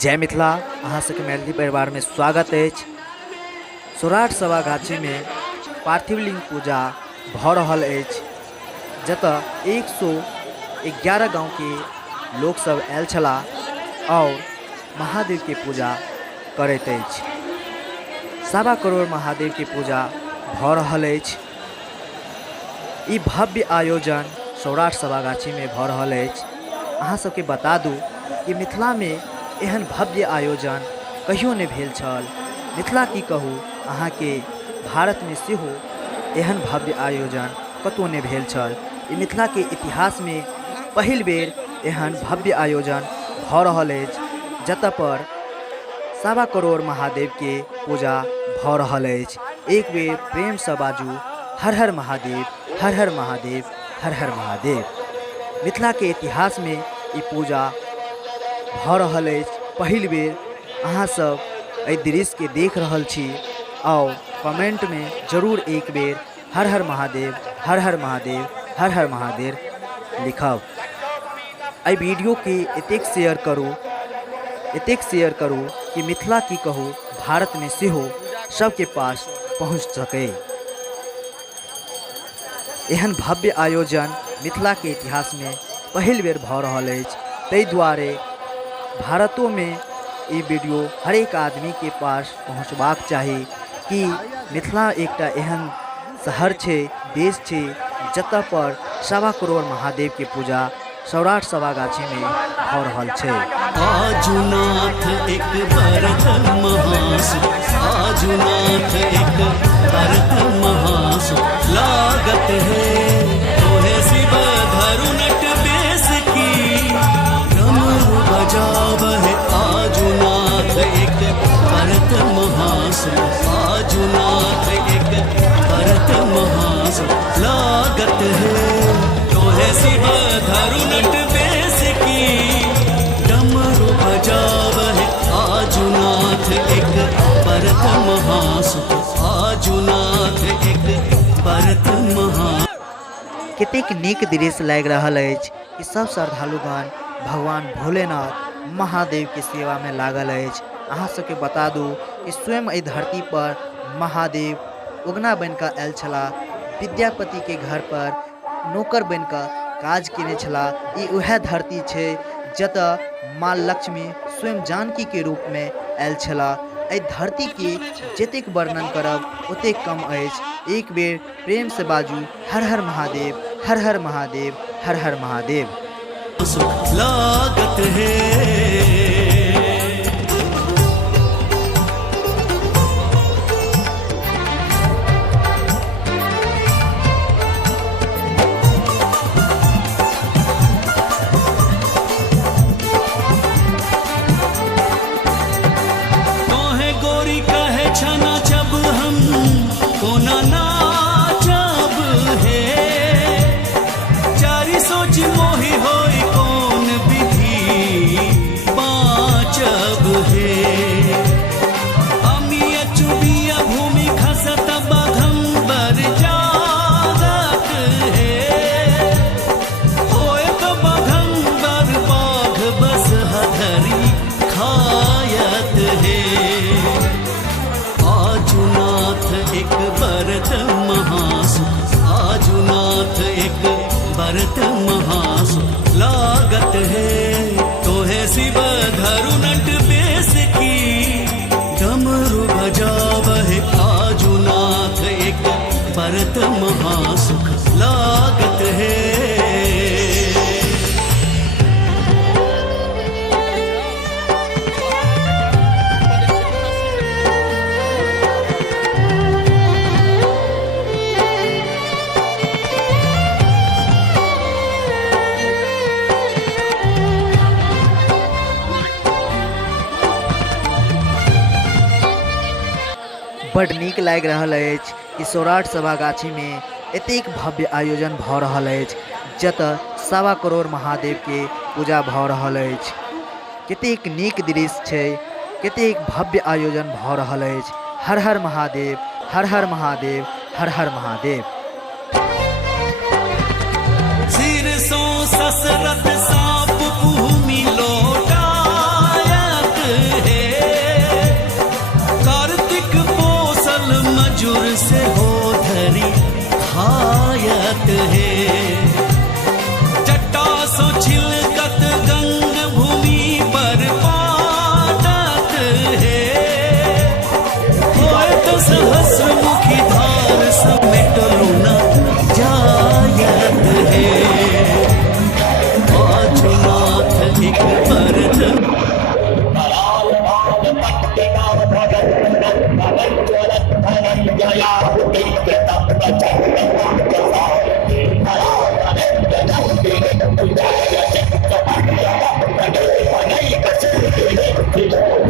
जय मिथिला। अहाँ सबके मैथिली परिवार में स्वागत अछि। सौराठ सभा गाछी में पार्थिव लिंग पूजा भऽ रहल अछि, जतऽ 111 गाँव के लोक सब आयल छलाह और महादेव के पूजा करैत अछि। 1.25 करोड़ महादेव के पूजा भऽ रहल अछि। ई भव्य आयोजन सौराठ सभा गाछी में भऽ रहल अछि। अहाँ सबके बता दूँ कि मिथिला में एहन भव्य आयोजन कहियो नहीं भेल छल। मिथिला की कहू, अहाँ के भारत में सेहो एहन भव्य आयोजन कतौ नहीं भेल छल। ई मिथिला के इतिहास में पहिल बेर एहन भव्य आयोजन भऽ रहल अछि, जतऽ पर 1.25 करोड़ महादेव के पूजा भऽ रहल अछि। एक बेर प्रेम से बाजू हर हर महादेव, हर हर महादेव, हर हर महादेव। मिथिला के इतिहास में ई पूजा भऽ रहल अछि पहिल बेर। अहाँ सब एहि दृश्य के देख रहल छी और कमेंट में जरूर एक बेर हर हर महादेव, हर हर महादेव, हर हर महादेव लिखब। एहि वीडियो के एतेक शेयर करू कि मिथिला की कहू भारत में सेहो सबके पास पहुँच सके। एहन भव्य आयोजन मिथिला के इतिहास में पहिल बेर भऽ रहल अछि। ताहि दुआरे भारतों में ई वीडियो हर एक आदमी के पास पहुँचबाक चाही कि मिथिला एकटा एहन शहर छै, देश छै, जतऽ पर 1.25 करोड़ महादेव के पूजा सौराठ सभा गाछी में भऽ रहल छै। आजुनाथ एक भरत महासु, आजुनाथ एक भरत महासु लागत है तोहे शिव धरु नट बेस की डमरू बजावह। आजुनाथ एक भरत महासु, आजुनाथ एक भरत महासु लागत है तोहे शिव धरु नट बेस की डमरू बजावह। आजुनाथ एक भरत महासु, आजुनाथ एक भरत महासु। कतेक नीक दृश्य लागि रहल अछि कि सब श्रद्धालुगण भगवान भोलेनाथ महादेव के सेवा में लागल अछि। अहाँ सबके बता दूँ कि स्वयं एहि धरती पर महादेव उगना बन कऽ आयल छलाह, विद्यापति के घर पर नौकर बन कऽ काज केने छलाह। ई उएह धरती छै जतऽ माँ लक्ष्मी स्वयं जानकी के रूप में आयल छलाह। एहि धरती के जतेक वर्णन करब ओतेक कम अछि। एक बेर प्रेम से बाजू हर हर महादेव, हर हर महादेव, हर हर महादेव। लागत है तोहे गोरी कहे छना जब हम कोना नाचब है चारी सोच मोही होई कौन विधि बाचब है। अमिया चुबिया भूमि खसत बघम्बर जागत है होए तो बघम्बर बाघ बस हधरी खायत है। आजुनाथ एक भरत महासु, आजुनाथ एक भरत महासु लागत है तोहे शिव धरु नट बेस की डमरू बजावह। आजुनाथ एक भरत महासु लागत है। बड़ नीक लागि रहल अछि कि सौराठ सभा गाछी में एतेक भव्य आयोजन भऽ रहल अछि, जतऽ 1.25 करोड़ महादेव के पूजा भऽ रहल अछि। कतेक नीक दृश्य छै, कतेक भव्य आयोजन भऽ रहल अछि। हर हर महादेव, हर हर महादेव, हर हर महादेव। सिर सो ससरत साप भूमि लोटायत Thank you.